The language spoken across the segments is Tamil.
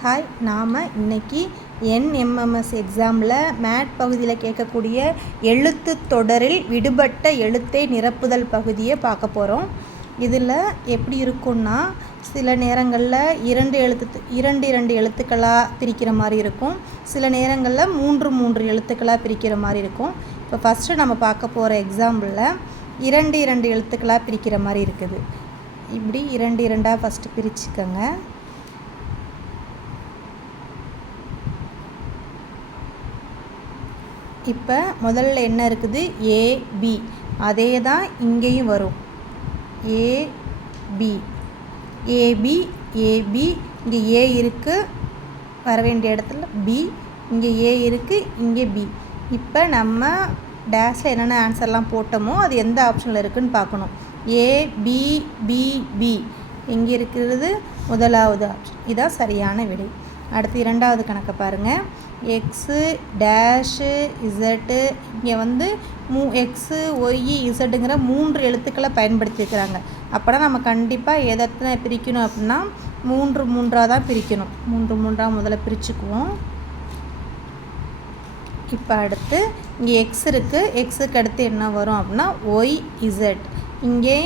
ஹாய் நாம் இன்னைக்கு என்எம்எம்எஸ் எக்ஸாமில் மேட் பகுதியில் கேட்கக்கூடிய எழுத்து தொடரில் விடுபட்ட எழுத்தை நிரப்புதல் பகுதியை பார்க்க போகிறோம் இதில் எப்படி இருக்கும்னா சில நேரங்களில் இரண்டு எழுத்து இரண்டு இரண்டு எழுத்துக்களாக பிரிக்கிற மாதிரி இருக்கும். சில நேரங்களில் மூன்று மூன்று எழுத்துக்களாக பிரிக்கிற மாதிரி இருக்கும். இப்போ ஃபஸ்ட்டு நம்ம பார்க்க போகிற எக்ஸாம்பிளில் இரண்டு இரண்டு எழுத்துக்களாக பிரிக்கிற மாதிரி இருக்குது. இப்படி இரண்டு இரண்டாக ஃபஸ்ட்டு பிரிச்சுக்கோங்க. இப்போ முதல்ல என்ன இருக்குது? ஏபி அதே தான் இங்கேயும் வரும். ஏபி ஏபி ஏபி இங்கே ஏ இருக்குது வர வேண்டிய இடத்துல பி இங்கே ஏ இருக்குது இங்கே பி இப்போ நம்ம டேஷில் என்னென்ன ஆன்சர்லாம் போட்டோமோ அது எந்த ஆப்ஷனில் இருக்குதுன்னு பார்க்கணும். ஏ பி பி பி இங்கே இருக்கிறது? முதலாவது ஆப்ஷன் இதுதான் சரியான விடை. அடுத்து இரண்டாவது கணக்கை பாருங்கள் எக்ஸு டேஷு இசட்டு இங்கே வந்து மூ எக்ஸு ஒய் இசட்டுங்கிற மூன்று எழுத்துக்களை பயன்படுத்தியிருக்கிறாங்க. அப்போனா நம்ம கண்டிப்பாக எதனை பிரிக்கணும் அப்படின்னா மூன்று மூன்றாக தான் பிரிக்கணும். மூன்று மூன்றாக முதல்ல பிரிச்சுக்குவோம். இப்போ அடுத்து இங்கே எக்ஸ் இருக்குது எக்ஸுக்கு அடுத்து என்ன வரும் அப்படின்னா ஒய் இசட் இங்கே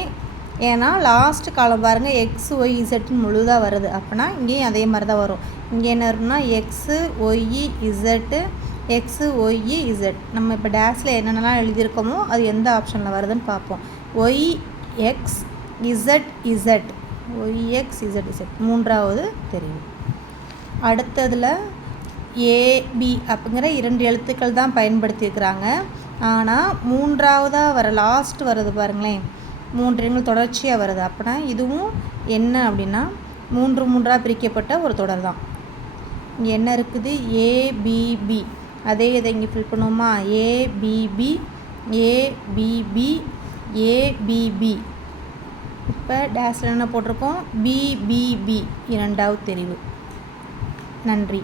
ஏன்னா லாஸ்ட் காலம் பாருங்கள் எக்ஸ் ஒய் இசட்னு முழுதாக வருது. அப்படின்னா இங்கேயும் அதே மாதிரி தான் வரும். இங்கே என்ன இருக்குன்னா X Y Z X Y Z நம்ம இப்போ டேஸில் என்னென்னலாம் எழுதியிருக்கோமோ அது எந்த ஆப்ஷனில் வருதுன்னு பார்ப்போம். Y X Z Z Y X Z Z மூன்றாவது தெரியும். அடுத்ததில் ஏபி அப்படிங்கிற இரண்டு எழுத்துக்கள் தான் பயன்படுத்தியிருக்கிறாங்க. ஆனால் மூன்றாவதாக வர லாஸ்ட் வருது பாருங்களேன். மூன்று எண்கள் தொடர்ச்சியாக வருது. அப்படின்னா இதுவும் என்ன அப்படின்னா மூன்று மூன்றாக பிரிக்கப்பட்ட ஒரு தொடர் தான். இங்கே என்ன இருக்குது? ஏபிபி அதே இதை இங்கே ஃபில் பண்ணுவோமா? ஏபிபி ஏபிபி ஏபிபி இப்போ டேஸில் என்ன போட்டிருக்கோம்? பிபிபி இரண்டாவது தெரிவு. நன்றி.